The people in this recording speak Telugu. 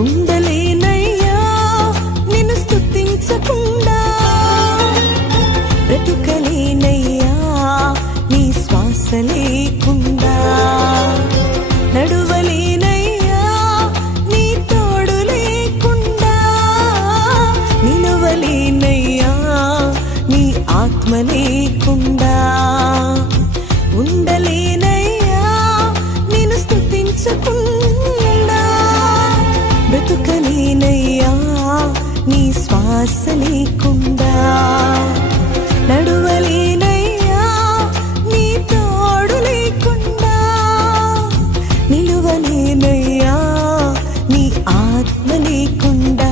ఉండలేనయ్యా నిన్ను స్తుతించకుండా, బ్రతుకలేనయ్యా నీ శ్వాస లేకుండా, నడువలేనయ్యా నీ తోడు లేకుండా, నిలవలేనయ్యా నీ ఆత్మ లేకుండా, ఉండలేనయ్యా నిన్ను స్తుతించకుండా, బ్రతుకలేనయ్యా నీ శ్వాస లేకుండా, నడువలేనయ్యా నీ తోడు లేకుండా, నిలువలేనయ్యా నీ ఆత్మ లేకుండా.